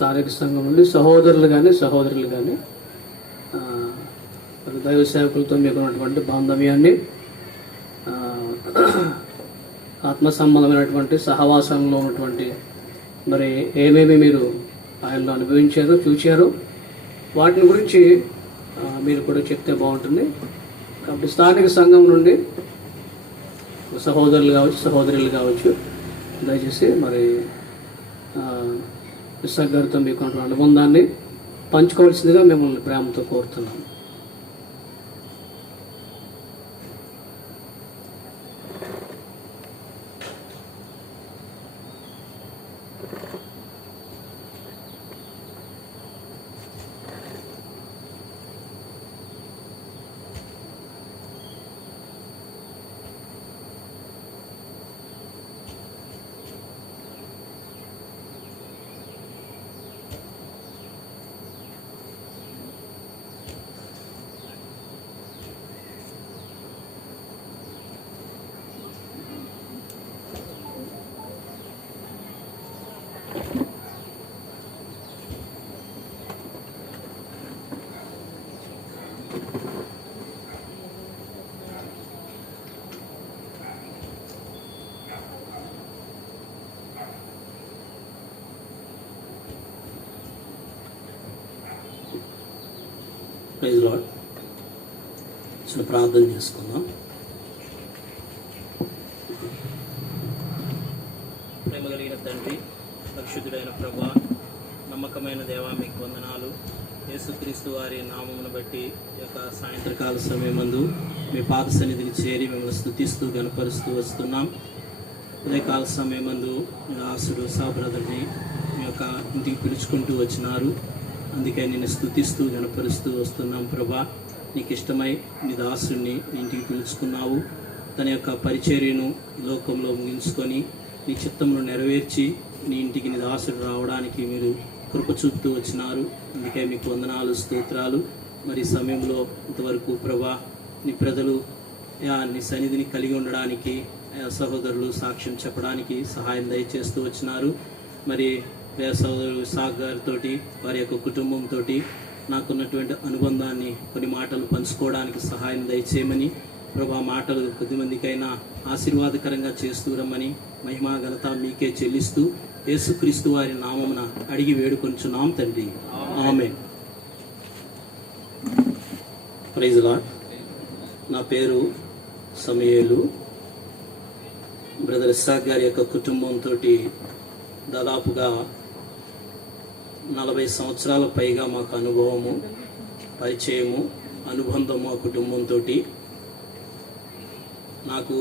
స్థానిక సంఘం నుండి సహోదరులు కానీ దైవ సేవకులతో మీకు ఉన్నటువంటి బాంధవ్యాన్ని, ఆత్మ సంబంధమైనటువంటి సహవాసంలో ఉన్నటువంటి మరి ఏమేమి మీరు ఆయనలో అనుభవించారో చూచారో వాటిని గురించి మీరు కూడా చెప్తే బాగుంటుంది. కాబట్టి స్థానిక సంఘం నుండి సహోదరులు కావచ్చు దయచేసి మరి ఇస్సాక్ గారితో మీకు అనుబంధాన్ని పంచుకోవాల్సిందిగా మిమ్మల్ని ప్రేమతో కోరుతున్నాను. Praise lord. చిన్న ప్రార్థన చేసుకుందాం. ప్రేమ కలిగిన తండ్రి, పరిశుద్ధుడైన ప్రభువా, నమ్మకమైన దేవా, మీకు వందనాలు. యేసుక్రీస్తు వారి నామమును బట్టి ఈ యొక్క సాయంత్రకాల సమయమందు మీ పాద సన్నిధిని చేరి మిమ్మల్ని స్తుతిస్తూ గణపరుస్తూ వస్తున్నాం. ఉదయకాల సమయమందు మీ దాసుడు బ్రదర్ని మీ యొక్క ఇంటికి పిలుచుకుంటూ వచ్చినారు. అందుకే నేను స్తుతిస్తూ గణపరుస్తూ వస్తున్నాం. ప్రభా, నీకు ఇష్టమై నీ దాసుడిని ఇంటికి పిలుచుకున్నావు. తన యొక్క పరిచర్యను లోకంలో ముగించుకొని నీ చిత్తమును నెరవేర్చి నీ ఇంటికి నీ దాసుడు రావడానికి మీరు కృప చూపుతూ వచ్చినారు. అందుకే మీకు వందనాలు, స్తోత్రాలు. మరి సమయంలో ఇంతవరకు ప్రభా నీ ప్రజలు నీ సన్నిధిని కలిగి ఉండడానికి, సహోదరులు సాక్ష్యం చెప్పడానికి సహాయం దయచేస్తూ వచ్చినారు. మరి సహోదరుడు ఇస్సాక్ గారితో వారి యొక్క కుటుంబంతో నాకున్నటువంటి అనుబంధాన్ని కొన్ని మాటలు పంచుకోవడానికి సహాయం దయచేయమని ప్రభా, మాటలు కొద్దిమందికైనా ఆశీర్వాదకరంగా చేస్తూ రమ్మని మహిమా ఘనత మీకే చెల్లిస్తూ యేసుక్రీస్తు వారి నామమున అడిగి వేడుకొంచున్నాం తండ్రి, ఆమేన్. Praise lord. నా పేరు సమయేలు. బ్రదర్ ఇస్సాక్ గారి యొక్క కుటుంబంతో దాదాపుగా 40 సంవత్సరాల పైగా మాకు అనుభవము, పరిచయము, అనుబంధము ఆ కుటుంబంతో. నాకు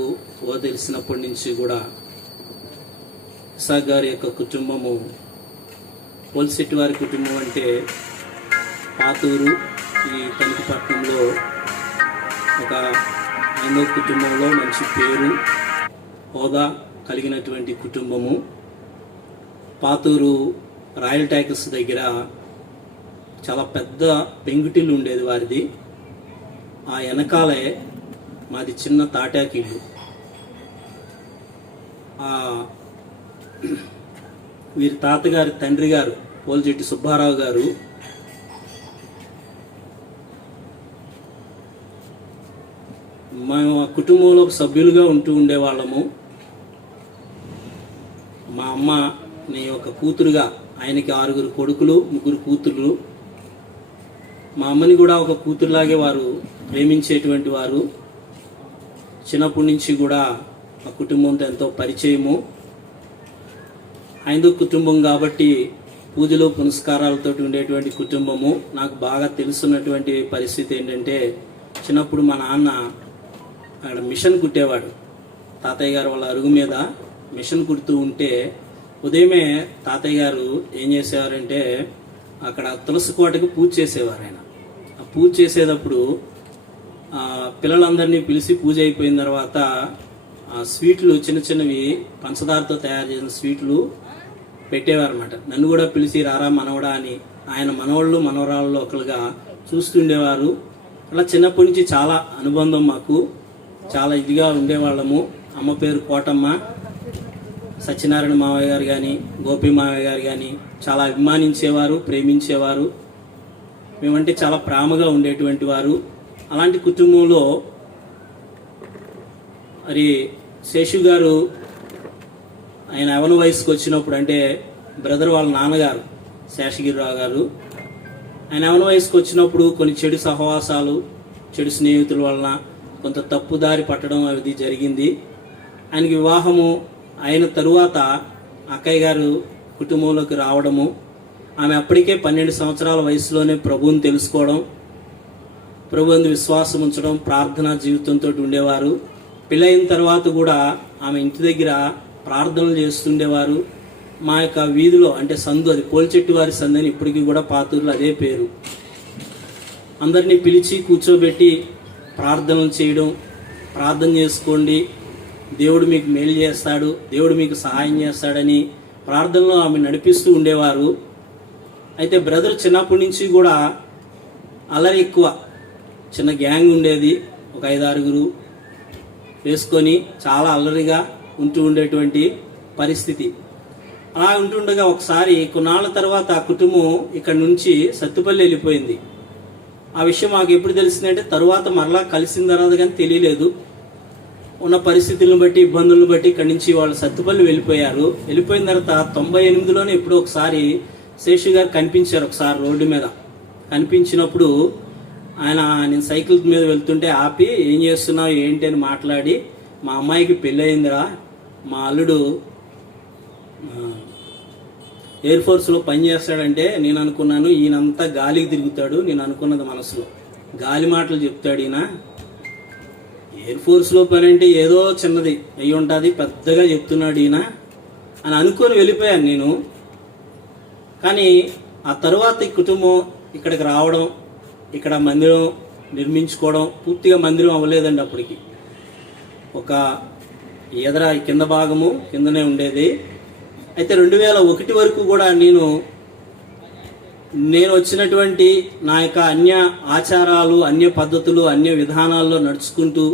తెలిసినప్పటి నుంచి కూడా ఇస్సాక్ గారి యొక్క కుటుంబము పోల్సెట్టి వారి కుటుంబం అంటే పాతూరు ఈ తణుకుపట్నంలో ఒక ఎన్నో కుటుంబంలో మంచి పేరు, హోదా కలిగినటువంటి కుటుంబము. పాతూరు రాయల్ ట్యాక్స్ దగ్గర చాలా పెద్ద పెంకుటిల్లు ఉండేది వారిది. ఆ వెనకాలే మాది చిన్న తాటాకిల్లు. వీరి తాతగారి తండ్రి గారు పోల్చెట్టి సుబ్బారావు గారు మేము ఆ కుటుంబంలో సభ్యులుగా ఉంటూ ఉండేవాళ్ళము. మా అమ్మ నీ ఒక కూతురుగా, ఆయనకి 6 కొడుకులు 3 కూతుర్లు. మా అమ్మని కూడా ఒక కూతురులాగే వారు ప్రేమించేటువంటి వారు. చిన్నప్పటి నుంచి కూడా ఆ కుటుంబంతో ఎంతో పరిచయము. హైందవ కుటుంబం కాబట్టి పూజలు పునస్కారాలతో ఉండేటువంటి కుటుంబము. నాకు బాగా తెలుసున్నటువంటి పరిస్థితి ఏంటంటే, చిన్నప్పుడు మా నాన్న అక్కడ మిషన్ కుట్టేవాడు. తాతయ్య గారు వాళ్ళ అరుగు మీద మిషన్ కుడుతూ ఉంటే ఉదయమే తాతయ్య గారు ఏం చేసేవారంటే అక్కడ తులసి కోటకి పూజ చేసేవారు. ఆయన ఆ పూజ చేసేటప్పుడు పిల్లలందరినీ పిలిచి పూజ అయిపోయిన తర్వాత స్వీట్లు చిన్న చిన్నవి పంచదారతో తయారు చేసిన స్వీట్లు పెట్టేవారు అన్నమాట. నన్ను కూడా పిలిచి రారా మనవడా అని ఆయన మనవాళ్ళు మనవరాళ్ళు ఒకరుగా చూస్తుండేవారు. అలా చిన్నప్పటి నుంచి చాలా అనుబంధం మాకు, చాలా ఇదిగా ఉండేవాళ్ళము. అమ్మ పేరు కోటమ్మ. సత్యనారాయణ మావయ్య గారు కానీ, గోపి మావయ్య గారు కానీ, చాలా అభిమానించేవారు, ప్రేమించేవారు. మేమంటే చాలా ప్రేమగా ఉండేటువంటి వారు. అలాంటి కుటుంబంలో మరి శేషు గారు ఆయన యవన వయసుకు వచ్చినప్పుడు, అంటే బ్రదర్ వాళ్ళ నాన్నగారు శేషగిరిరావు గారు, ఆయన యవన వయసుకు వచ్చినప్పుడు కొన్ని చెడు సహవాసాలు, చెడు స్నేహితుల వలన కొంత తప్పుదారి పట్టడం అది జరిగింది. ఆయనకి వివాహము అయిన తరువాత అక్కయ్య గారు కుటుంబంలోకి రావడము, ఆమె అప్పటికే 12 సంవత్సరాల వయసులోనే ప్రభువుని తెలుసుకోవడం, ప్రభు అందు విశ్వాసం ఉంచడం, ప్రార్థనా జీవితంతో ఉండేవారు. పెళ్ళైన తర్వాత కూడా ఆమె ఇంటి దగ్గర ప్రార్థనలు చేస్తుండేవారు. మా యొక్క వీధిలో, అంటే సందు, అది పోల్చెట్టు వారి సందు అని ఇప్పటికీ కూడా పాతూరులో అదే పేరు, అందరినీ పిలిచి కూర్చోబెట్టి ప్రార్థనలు చేయడం, ప్రార్థన చేసుకోండి, దేవుడు మీకు మేలు చేస్తాడు, దేవుడు మీకు సహాయం చేస్తాడని ప్రార్థనలో ఆమె నడిపిస్తూ ఉండేవారు. అయితే బ్రదర్ చిన్నప్పటి నుంచి కూడా అల్లరి ఎక్కువ, చిన్న గ్యాంగ్ ఉండేది, ఒక 5-6 వేసుకొని చాలా అల్లరిగా ఉంటూ ఉండేటువంటి పరిస్థితి. అలా ఉంటుండగా ఒకసారి కొన్నాళ్ళ తర్వాత ఆ కుటుంబం ఇక్కడ నుంచి సత్తుపల్లి వెళ్ళిపోయింది. ఆ విషయం మాకు ఎప్పుడు తెలిసిందంటే తరువాత మరలా కలిసిన తర్వాత కానీ తెలియలేదు. ఉన్న పరిస్థితులను బట్టి, ఇబ్బందులను బట్టి ఇక్కడి నుంచి వాళ్ళు సత్తుపల్లి వెళ్ళిపోయారు. వెళ్ళిపోయిన తర్వాత 98లోనే ఎప్పుడో ఒకసారి శేషు గారు కనిపించారు. ఒకసారి రోడ్డు మీద కనిపించినప్పుడు నేను సైకిల్ మీద వెళ్తుంటే ఆపి, ఏం చేస్తున్నావు ఏంటి అని మాట్లాడి, మా అమ్మాయికి పెళ్ళి అయిందిరా, మా అల్లుడు ఎయిర్ ఫోర్స్లో పనిచేస్తాడంటే నేను అనుకున్నాను ఈయనంతా గాలికి తిరుగుతాడు, నేను అనుకున్నది మనసులో, గాలి మాటలు చెప్తాడు ఈయన, ఎయిర్ ఫోర్స్లో పని అంటే ఏదో చిన్నది అయ్యి ఉంటుంది, పెద్దగా చెప్తున్నాడు ఈయన అని అనుకొని వెళ్ళిపోయాను నేను. కానీ ఆ తర్వాత ఈ కుటుంబం ఇక్కడికి రావడం, ఇక్కడ మందిరం నిర్మించుకోవడం, పూర్తిగా మందిరం అవ్వలేదండి అప్పటికి, ఒక ఎదర కింద భాగము కిందనే ఉండేది. అయితే 2001 వరకు కూడా నేను వచ్చినటువంటి నా యొక్క అన్య ఆచారాలు, అన్య పద్ధతులు, అన్య విధానాల్లో నడుచుకుంటూ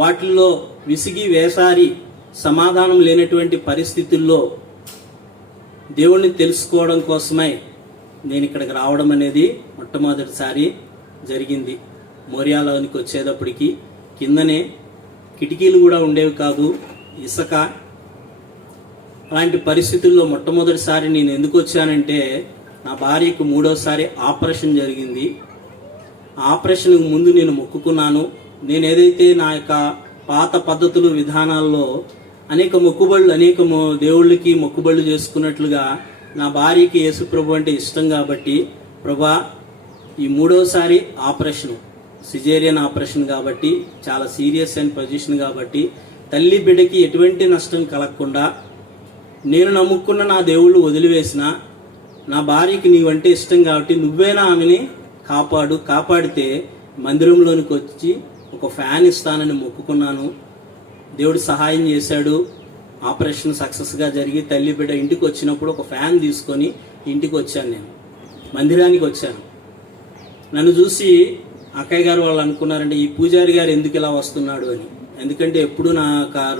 వాటిల్లో విసిగి వేసారి సమాధానం లేనటువంటి పరిస్థితుల్లో దేవుణ్ణి తెలుసుకోవడం కోసమై నేను ఇక్కడికి రావడం అనేది మొట్టమొదటిసారి జరిగింది. మోరియాలోనికి వచ్చేటప్పటికి కిందనే కిటికీలు కూడా ఉండేవి కాదు, ఇసుక. అలాంటి పరిస్థితుల్లో మొట్టమొదటిసారి నేను ఎందుకు వచ్చానంటే, నా భార్యకు 3వసారి ఆపరేషన్ జరిగింది. ఆపరేషన్కు ముందు నేను మొక్కుకున్నాను, నేను ఏదైతే నా యొక్క పాత పద్ధతులు, విధానాల్లో అనేక మొక్కుబళ్ళు, అనేక దేవుళ్ళకి మొక్కుబళ్ళు చేసుకున్నట్లుగా నా భార్యకి యేసుప్రభు అంటే ఇష్టం కాబట్టి, ప్రభా ఈ 3వసారి ఆపరేషన్ సిజేరియన్ ఆపరేషన్ కాబట్టి, చాలా సీరియస్ అయిన పొజిషన్ కాబట్టి, తల్లి బిడ్డకి ఎటువంటి నష్టం కలగకుండా నేను నమ్ముకున్న నా దేవుళ్ళు వదిలివేసిన నా భార్యకి నీవంటే ఇష్టం కాబట్టి నువ్వేనా ఆమెని కాపాడితే మందిరంలోనికి వచ్చి ఒక ఫ్యాన్ ఇస్తానని మొక్కుకున్నాను. దేవుడు సహాయం చేశాడు. ఆపరేషన్ సక్సెస్గా జరిగి తల్లి బిడ్డ ఇంటికి వచ్చినప్పుడు ఒక ఫ్యాన్ తీసుకొని ఇంటికి వచ్చాను, నేను మందిరానికి వచ్చాను. నన్ను చూసి అక్కయ్య గారు వాళ్ళు అనుకున్నారంటే ఈ పూజారి గారు ఎందుకు ఇలా వస్తున్నాడు అని. ఎందుకంటే ఎప్పుడు నా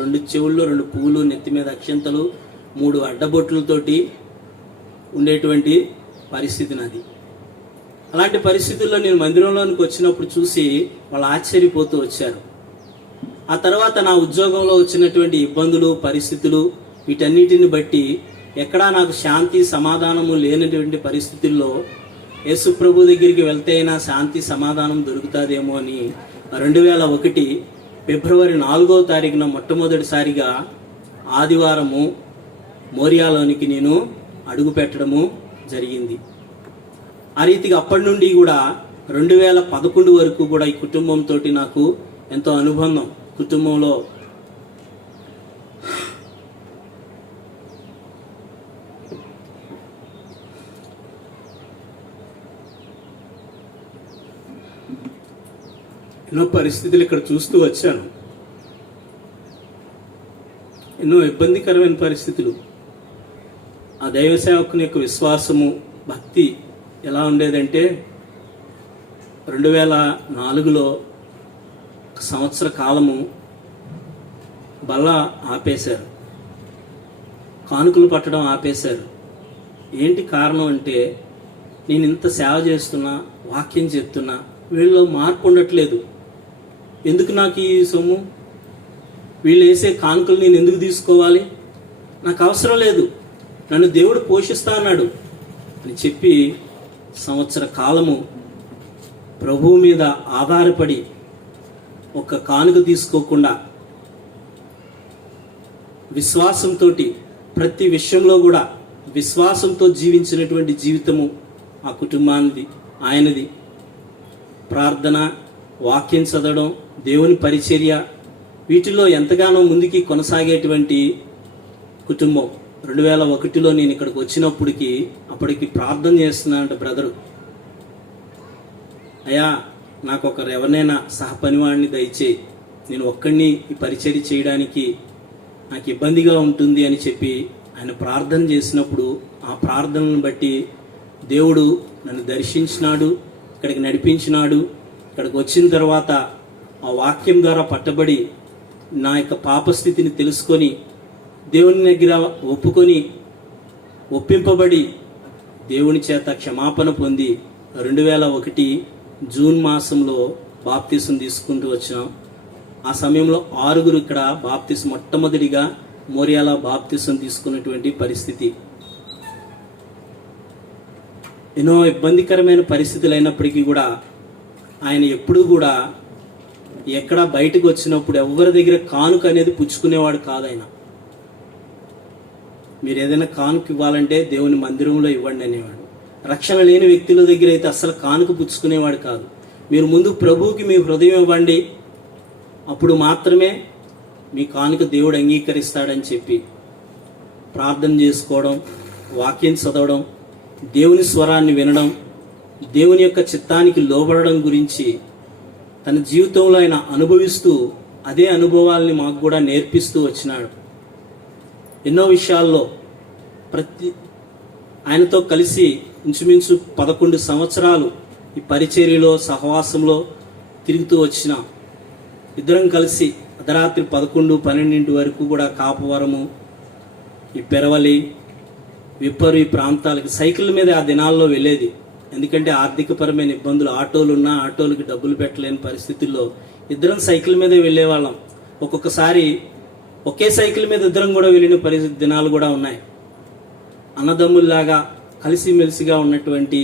2 చెవుల్లో 2 పువ్వులు, నెత్తి మీద అక్షంతలు, 3 అడ్డబొట్లతోటి ఉండేటువంటి పరిస్థితి నాది. అలాంటి పరిస్థితుల్లో నేను మందిరంలోనికి వచ్చినప్పుడు చూసి వాళ్ళు ఆశ్చర్యపోతూ వచ్చారు. ఆ తర్వాత నా ఉద్యోగంలో వచ్చినటువంటి ఇబ్బందులు, పరిస్థితులు, వీటన్నిటిని బట్టి ఎక్కడా నాకు శాంతి, సమాధానము లేనటువంటి పరిస్థితుల్లో యేసు ప్రభు దగ్గరికి వెళ్తేనా శాంతి, సమాధానం దొరుకుతుందేమో అని 2001 ఫిబ్రవరి 4వ తారీఖున మొట్టమొదటిసారిగా ఆదివారము మోరియాలోనికి నేను అడుగు పెట్టడము జరిగింది. ఆ రీతిగా అప్పటి నుండి కూడా 2011 వరకు కూడా ఈ కుటుంబంతో నాకు ఎంతో అనుబంధం. కుటుంబంలో ఎన్నో పరిస్థితులు ఇక్కడ చూస్తూ వచ్చాను, ఎన్నో ఇబ్బందికరమైన పరిస్థితులు. ఆ దైవ సేవకుని యొక్క విశ్వాసము, భక్తి ఎలా ఉండేదంటే 2004లో 1 సంవత్సర కాలము బల్ల ఆపేశారు, కానుకలు పట్టడం ఆపేశారు. ఏంటి కారణం అంటే, నేను ఇంత సేవ చేస్తున్నా, వాక్యం చెప్తున్నా, వీళ్ళలో మార్పు ఉండట్లేదు. ఎందుకు నాకు ఈ సొమ్ము? వీళ్ళు వేసే కానుకలు నేను ఎందుకు తీసుకోవాలి? నాకు అవసరం లేదు, నన్ను దేవుడు పోషిస్తా అన్నాడు అని చెప్పి సంవత్సర కాలము ప్రభువు మీద ఆధారపడి ఒక కానుక తీసుకోకుండా విశ్వాసంతో ప్రతి విషయంలో కూడా విశ్వాసంతో జీవించినటువంటి జీవితము ఆ కుటుంబానిది, ఆయనది. ప్రార్థన, వాక్యం చదవడం, దేవుని పరిచర్య, వీటిలో ఎంతగానో ముందుకి కొనసాగేటువంటి కుటుంబం. 2001లో నేను ఇక్కడికి వచ్చినప్పటికి అప్పటికి ప్రార్థన చేస్తున్నానంట బ్రదరు, అయ్యా నాకు ఎవరినైనా సహపనివాడిని దయచేయి, నేను ఒక్కడిని ఈ పరిచర్య చేయడానికి నాకు ఇబ్బందిగా ఉంటుంది అని చెప్పి ఆయన ప్రార్థన చేసినప్పుడు ఆ ప్రార్థనను బట్టి దేవుడు నన్ను దర్శించినాడు, ఇక్కడికి నడిపించినాడు. ఇక్కడికి వచ్చిన తర్వాత ఆ వాక్యం ద్వారా పట్టబడి నా యొక్క పాపస్థితిని తెలుసుకొని దేవుని దగ్గర ఒప్పింపబడి దేవుని చేత క్షమాపణ పొంది 2001 జూన్ మాసంలో బాప్తిసం తీసుకుంటూ వచ్చాం. ఆ సమయంలో 6 ఇక్కడ బాప్తిసం మొట్టమొదటిగా మోరియాల బాప్తిసం తీసుకున్నటువంటి పరిస్థితి. ఎన్నో ఇబ్బందికరమైన పరిస్థితులు అయినప్పటికీ కూడా ఆయన ఎప్పుడూ కూడా ఎక్కడ బయటకు వచ్చినప్పుడు ఎవరి దగ్గర కానుక అనేది పుచ్చుకునేవాడు కాదు. ఆయన మీరు ఏదైనా కానుక ఇవ్వాలంటే దేవుని మందిరంలో ఇవ్వండి అనేవాడు. రక్షణ లేని వ్యక్తుల దగ్గర అయితే అస్సలు కానుక పుచ్చుకునేవాడు కాదు. మీరు ముందు ప్రభువుకి మీ హృదయం ఇవ్వండి, అప్పుడు మాత్రమే మీ కానుక దేవుడు అంగీకరిస్తాడని చెప్పి ప్రార్థన చేసుకోవడం, వాక్యం చదవడం, దేవుని స్వరాన్ని వినడం, దేవుని యొక్క చిత్తానికి లోబడడం గురించి తన జీవితంలో ఆయన అనుభవిస్తూ అదే అనుభవాల్ని మాకు కూడా నేర్పిస్తూ వచ్చినాడు. ఎన్నో విషయాల్లో ఆయనతో కలిసి ఇంచుమించు 11 సంవత్సరాలు ఈ పరిచర్యలో సహవాసంలో తిరుగుతూ వచ్చిన ఇద్దరం కలిసి అర్ధరాత్రి 11-12 వరకు కూడా కాపవరము, ఈ పెరవలి, విప్పరు ఈ ప్రాంతాలకి సైకిల్ మీద ఆ దినాల్లో వెళ్ళేది. ఎందుకంటే ఆర్థికపరమైన ఇబ్బందులు, ఆటోలకి డబ్బులు పెట్టలేని పరిస్థితుల్లో ఇద్దరం సైకిల్ మీదే వెళ్ళేవాళ్ళం. ఒక్కొక్కసారి ఒకే సైకిల్ మీద ఇద్దరం కూడా వెళ్ళిన పరిస్థితి దినాలు కూడా ఉన్నాయి. అన్నదమ్ముల్లాగా కలిసిమెలిసిగా ఉన్నటువంటి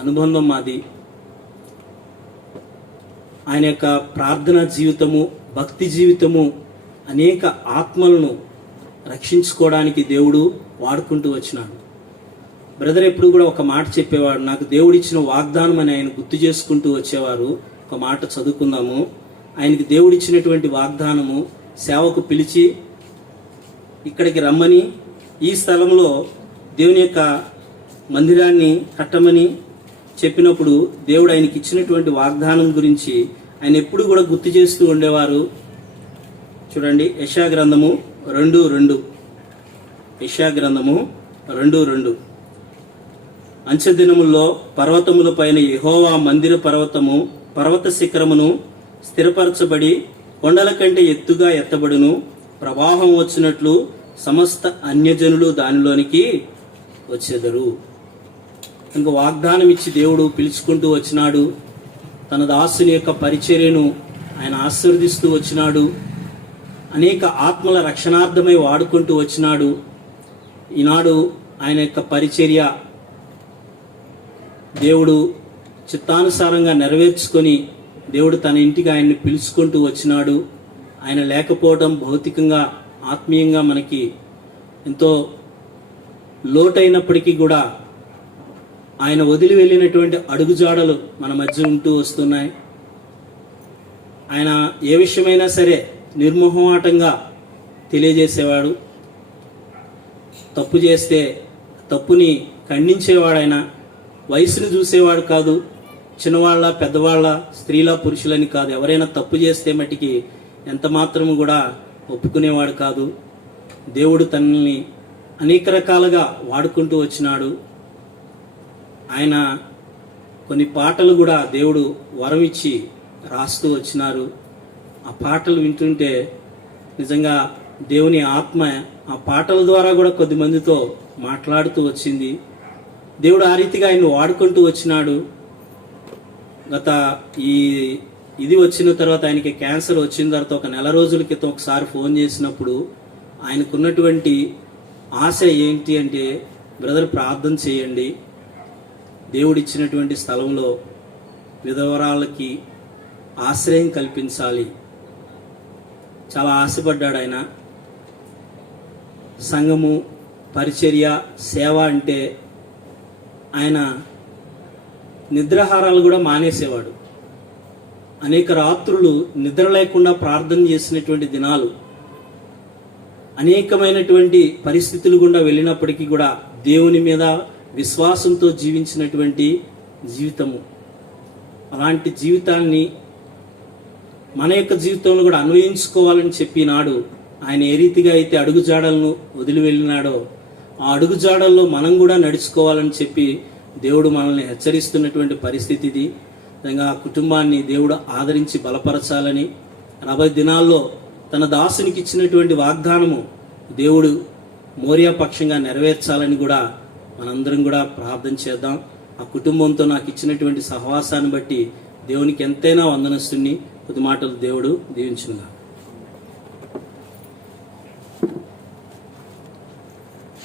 అనుబంధం మాది. ఆయన యొక్క ప్రార్థనా జీవితము, భక్తి జీవితము అనేక ఆత్మలను రక్షించుకోవడానికి దేవుడు వాడుకుంటూ వచ్చినాడు. బ్రదర్ ఎప్పుడు కూడా ఒక మాట చెప్పేవాడు, నాకు దేవుడిచ్చిన వాగ్దానం అని ఆయన గుర్తు చేసుకుంటూ వచ్చేవారు. ఒక మాట చదువుకుందాము. ఆయనకి దేవుడిచ్చినటువంటి వాగ్దానము, సేవకు పిలిచి ఇక్కడికి రమ్మని, ఈ స్థలంలో దేవుని యొక్క మందిరాన్ని కట్టమని చెప్పినప్పుడు దేవుడు ఆయనకి ఇచ్చినటువంటి వాగ్దానం గురించి ఆయన ఎప్పుడు కూడా గుర్తు చేస్తూ ఉండేవారు. చూడండి, యెషయా గ్రంథము 2:2. యెషయా గ్రంథము 2:2. అంచెదినముల్లో పర్వతముల పైన యెహోవా మందిర పర్వత శిఖరమును స్థిరపరచబడి కొండల కంటే ఎత్తుగా ఎత్తబడును, ప్రవాహం వచ్చినట్లు సమస్త అన్యజనులు దానిలోనికి వచ్చెదరు. ఇంక వాగ్దానం ఇచ్చి దేవుడు పిలుచుకుంటూ వచ్చినాడు. తన దాసుని యొక్క పరిచర్యను ఆయన ఆశీర్వదిస్తూ వచ్చినాడు. అనేక ఆత్మల రక్షణార్థమై వాడుకుంటూ వచ్చినాడు. ఈనాడు ఆయన యొక్క పరిచర్య దేవుడు చిత్తానుసారంగా నెరవేర్చుకొని దేవుడు తన ఇంటికి ఆయన్ని పిలుచుకుంటూ వచ్చినాడు. ఆయన లేకపోవడం భౌతికంగా, ఆత్మీయంగా మనకి ఎంతో లోటైనప్పటికీ కూడా ఆయన వదిలి వెళ్ళినటువంటి అడుగుజాడలు మన మధ్య ఉంటూ వస్తున్నాయి. ఆయన ఏ విషయమైనా సరే నిర్మోహమాటంగా తెలియజేసేవాడు. తప్పు చేస్తే తప్పుని ఖండించేవాడు. ఆయన వయసును చూసేవాడు కాదు, చిన్నవాళ్ళ పెద్దవాళ్ళ, స్త్రీల పురుషులని కాదు. ఎవరైనా తప్పు చేస్తే మట్టికి ఎంత మాత్రము కూడా ఒప్పుకునేవాడు కాదు. దేవుడు తనని అనేక రకాలుగా వాడుకుంటూ వచ్చినాడు. ఆయన కొన్ని పాటలు కూడా దేవుడు వరం ఇచ్చి రాస్తూ వచ్చినారు. ఆ పాటలు వింటుంటే నిజంగా దేవుని ఆత్మ ఆ పాటల ద్వారా కూడా కొద్దిమందితో మాట్లాడుతూ వచ్చింది. దేవుడు ఆ రీతిగా ఆయన వాడుకుంటూ వచ్చినాడు. గత ఇది వచ్చిన తర్వాత, ఆయనకి క్యాన్సర్ వచ్చిన తర్వాత ఒక నెల రోజుల క్రితం ఒకసారి ఫోన్ చేసినప్పుడు ఆయనకున్నటువంటి ఆశ ఏంటి అంటే, బ్రదర్ ప్రార్థన చేయండి, దేవుడిచ్చినటువంటి స్థలంలో విధవరాలకి ఆశ్రయం కల్పించాలి. చాలా ఆశపడ్డాడు ఆయన. సంఘము, పరిచర్య, సేవ అంటే ఆయన నిద్రాహారాలు కూడా మానేసేవాడు. అనేక రాత్రులు నిద్ర లేకుండా ప్రార్థన చేసినటువంటి దినాలు, అనేకమైనటువంటి పరిస్థితులు గుండా వెళ్ళినప్పటికీ కూడా దేవుని మీద విశ్వాసంతో జీవించినటువంటి జీవితము. అలాంటి జీవితాన్ని మన యొక్క జీవితంలో కూడా అన్వయించుకోవాలని చెప్పినాడు. ఆయన ఏ రీతిగా అయితే అడుగుజాడలను వదిలి వెళ్ళినాడో ఆ అడుగుజాడల్లో మనం కూడా నడుచుకోవాలని చెప్పి దేవుడు మనల్ని హెచ్చరిస్తున్నటువంటి పరిస్థితి ఇది. విధంగా ఆ కుటుంబాన్ని దేవుడు ఆదరించి బలపరచాలని, రాబోయే దినాల్లో తన దాసునికి ఇచ్చినటువంటి వాగ్దానము దేవుడు మోరియా పక్షంగా నెరవేర్చాలని కూడా మనందరం కూడా ప్రార్థన చేద్దాం. ఆ కుటుంబంతో నాకు ఇచ్చినటువంటి సహవాసాన్ని బట్టి దేవునికి ఎంతైనా వందనస్తుని. కొద్ది మాటలు దేవుడు దీవించునుగా.